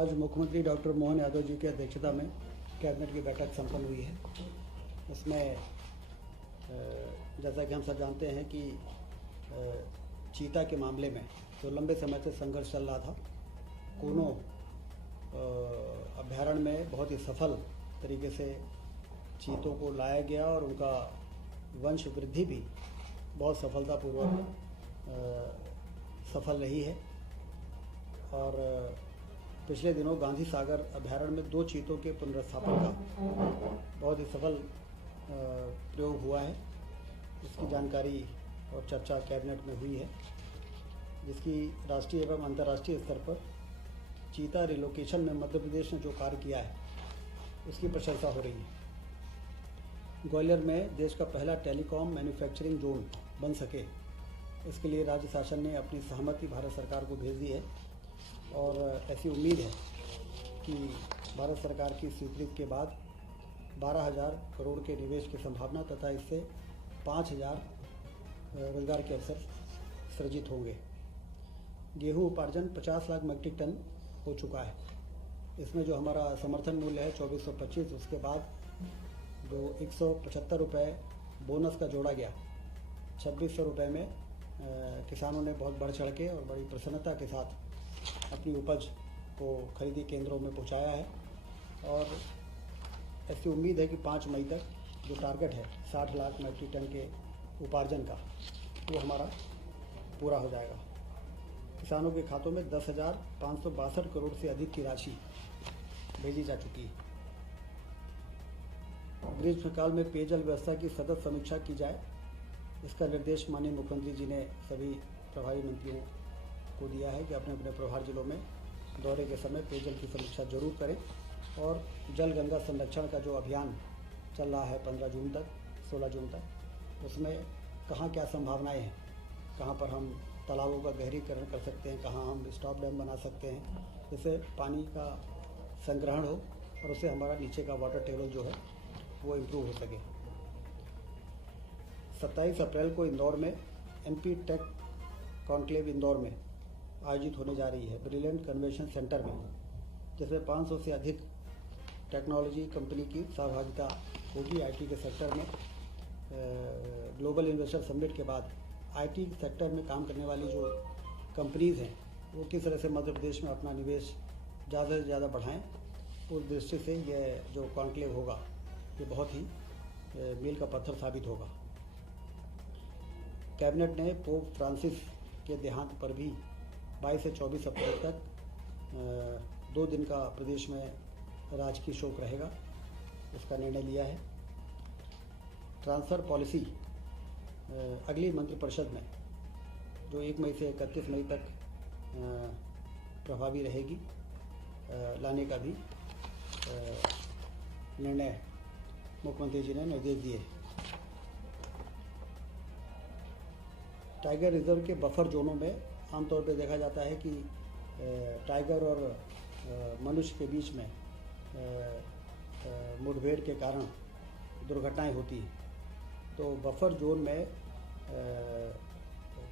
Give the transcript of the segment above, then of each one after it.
आज मुख्यमंत्री डॉक्टर मोहन यादव जी की अध्यक्षता में कैबिनेट की बैठक संपन्न हुई है। इसमें जैसा कि हम सब जानते हैं कि चीता के मामले में जो लंबे समय से संघर्ष चल रहा था, कूनो अभ्यारण्य में बहुत ही सफल तरीके से चीतों को लाया गया और उनका वंश वृद्धि भी बहुत सफलतापूर्वक सफल रही है। और पिछले दिनों गांधी सागर अभ्यारण्य में 2 चीतों के पुनर्स्थापन का बहुत ही सफल प्रयोग हुआ है। इसकी जानकारी और चर्चा कैबिनेट में हुई है, जिसकी राष्ट्रीय एवं अंतर्राष्ट्रीय स्तर पर चीता रिलोकेशन में मध्य प्रदेश ने जो कार्य किया है उसकी प्रशंसा हो रही है। ग्वालियर में देश का पहला टेलीकॉम मैन्युफैक्चरिंग जोन बन सके, इसके लिए राज्य शासन ने अपनी सहमति भारत सरकार को भेज दी है और ऐसी उम्मीद है कि भारत सरकार की स्वीकृति के बाद 12,000 करोड़ के निवेश की संभावना तथा इससे 5,000 रोजगार के अवसर सृजित होंगे। गेहूं उपार्जन 50 लाख मीट्रिक टन हो चुका है। इसमें जो हमारा समर्थन मूल्य है 2425, उसके बाद जो 175 रुपये बोनस का जोड़ा गया, 2600 रुपये में किसानों ने बहुत बढ़ चढ़ के और बड़ी प्रसन्नता के साथ अपनी उपज को खरीदी केंद्रों में पहुंचाया है। और ऐसी उम्मीद है कि 5 मई तक जो टारगेट है 60 लाख मीट्रिक टन के उपार्जन का, वो हमारा पूरा हो जाएगा। किसानों के खातों में 10,562 करोड़ से अधिक की राशि भेजी जा चुकी है। ग्रीष्मकाल में पेयजल व्यवस्था की सतत समीक्षा की जाए, इसका निर्देश माननीय मुख्यमंत्री जी ने सभी प्रभारी मंत्रियों को दिया है कि अपने अपने प्रभार जिलों में दौरे के समय पेयजल की समीक्षा जरूर करें। और जल गंगा संरक्षण का जो अभियान चल रहा है 15 जून तक 16 जून तक, उसमें कहाँ क्या संभावनाएं हैं, कहाँ पर हम तालाबों का गहरीकरण कर सकते हैं, कहाँ हम स्टॉप डैम बना सकते हैं, जिससे पानी का संग्रहण हो और उससे हमारा नीचे का वाटर टेबल जो है वो इम्प्रूव हो सके। 27 अप्रैल को इंदौर में MP टेक कॉन्क्लेव इंदौर में आयोजित होने जा रही है, ब्रिलियंट कन्वेंशन सेंटर में, जिसमें 500 से अधिक टेक्नोलॉजी कंपनी की सहभागिता होगी। IT के सेक्टर में ग्लोबल इन्वेस्टर समिट के बाद IT सेक्टर में काम करने वाली जो कंपनीज़ हैं वो किस तरह से मध्य प्रदेश में अपना निवेश ज़्यादा से ज़्यादा बढ़ाएं, उस दृष्टि से यह जो कॉन्क्लेव होगा ये बहुत ही मील का पत्थर साबित होगा। कैबिनेट ने पोप फ्रांसिस के देहांत पर भी 22 से 24 अप्रैल तक 2 दिन का प्रदेश में राजकीय शोक रहेगा, इसका निर्णय लिया है। ट्रांसफ़र पॉलिसी अगली मंत्रिपरिषद में जो 1 मई से 31 मई तक प्रभावी रहेगी, लाने का भी निर्णय मुख्यमंत्री जी ने निर्देश दिए। टाइगर रिजर्व के बफर जोनों में आमतौर पर देखा जाता है कि टाइगर और मनुष्य के बीच में मुठभेड़ के कारण दुर्घटनाएं होती हैं। तो बफर जोन में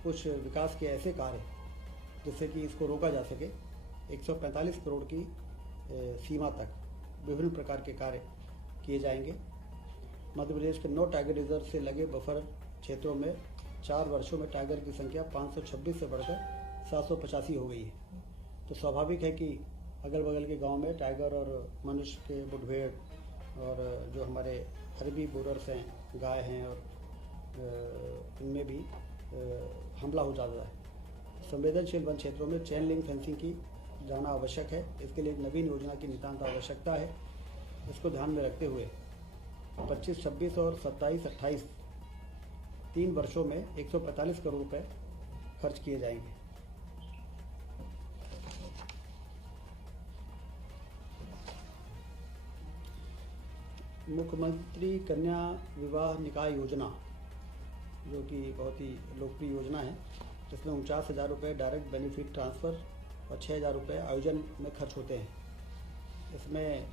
कुछ विकास के ऐसे कार्य जिससे कि इसको रोका जा सके, 145 करोड़ की सीमा तक विभिन्न प्रकार के कार्य किए जाएंगे। मध्य प्रदेश के 9 टाइगर रिजर्व से लगे बफर क्षेत्रों में 4 वर्षों में टाइगर की संख्या 526 से बढ़कर 785 हो गई है। तो स्वाभाविक है कि अगल बगल के गांव में टाइगर और मनुष्य के मुठभेड़ और जो हमारे अरबी बोरर्स हैं, गाय हैं, और इनमें भी हमला हो जाता है। संवेदनशील वन क्षेत्रों में चेन लिंक फेंसिंग की जाना आवश्यक है। इसके लिए एक नवीन योजना की नितांत आवश्यकता है। इसको ध्यान में रखते हुए 25, 26 और 27, 28 3 वर्षों में 145 करोड़ रुपए खर्च किए जाएंगे। मुख्यमंत्री कन्या विवाह निकाय योजना, जो कि बहुत ही लोकप्रिय योजना है, जिसमें 49,000 रुपये डायरेक्ट बेनिफिट ट्रांसफ़र और 6,000 रुपये आयोजन में खर्च होते हैं। इसमें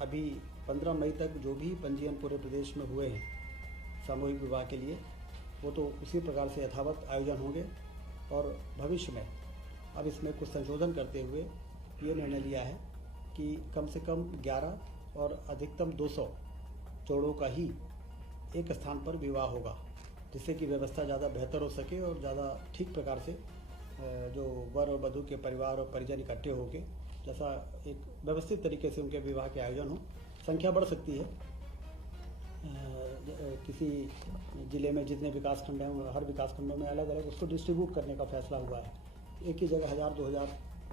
अभी 15 मई तक जो भी पंजीयन पूरे प्रदेश में हुए हैं सामूहिक विवाह के लिए, वो तो उसी प्रकार से यथावत आयोजन होंगे। और भविष्य में अब इसमें कुछ संशोधन करते हुए ये निर्णय लिया है कि कम से कम 11 और अधिकतम 200 जोड़ों का ही एक स्थान पर विवाह होगा, जिससे कि व्यवस्था ज़्यादा बेहतर हो सके और ज़्यादा ठीक प्रकार से जो वर और वधू के परिवार और परिजन इकट्ठे होकर जैसा एक व्यवस्थित तरीके से उनके विवाह के आयोजन हो। संख्या बढ़ सकती है, किसी ज़िले में जितने विकास खंड हैं हर विकास खंडों में अलग अलग उसको डिस्ट्रीब्यूट करने का फैसला हुआ है। एक ही जगह 1000-2000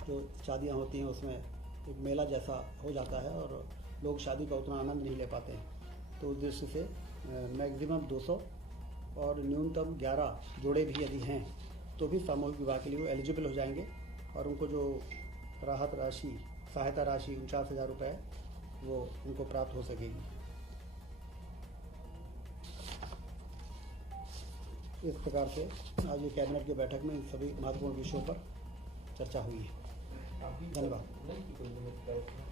जो शादियां होती हैं उसमें एक मेला जैसा हो जाता है और लोग शादी का उतना आनंद नहीं ले पाते हैं। तो उस दृष्टि से मैक्सिमम 200 और न्यूनतम 11 जोड़े भी यदि हैं तो भी सामूहिक विवाह के लिए वो एलिजिबल हो जाएंगे और उनको जो राहत राशि, सहायता राशि 49,000 रुपये वो उनको प्राप्त हो सकेगी। इस प्रकार से आज ये कैबिनेट की बैठक में इन सभी महत्वपूर्ण विषयों पर चर्चा हुई है। धन्यवाद।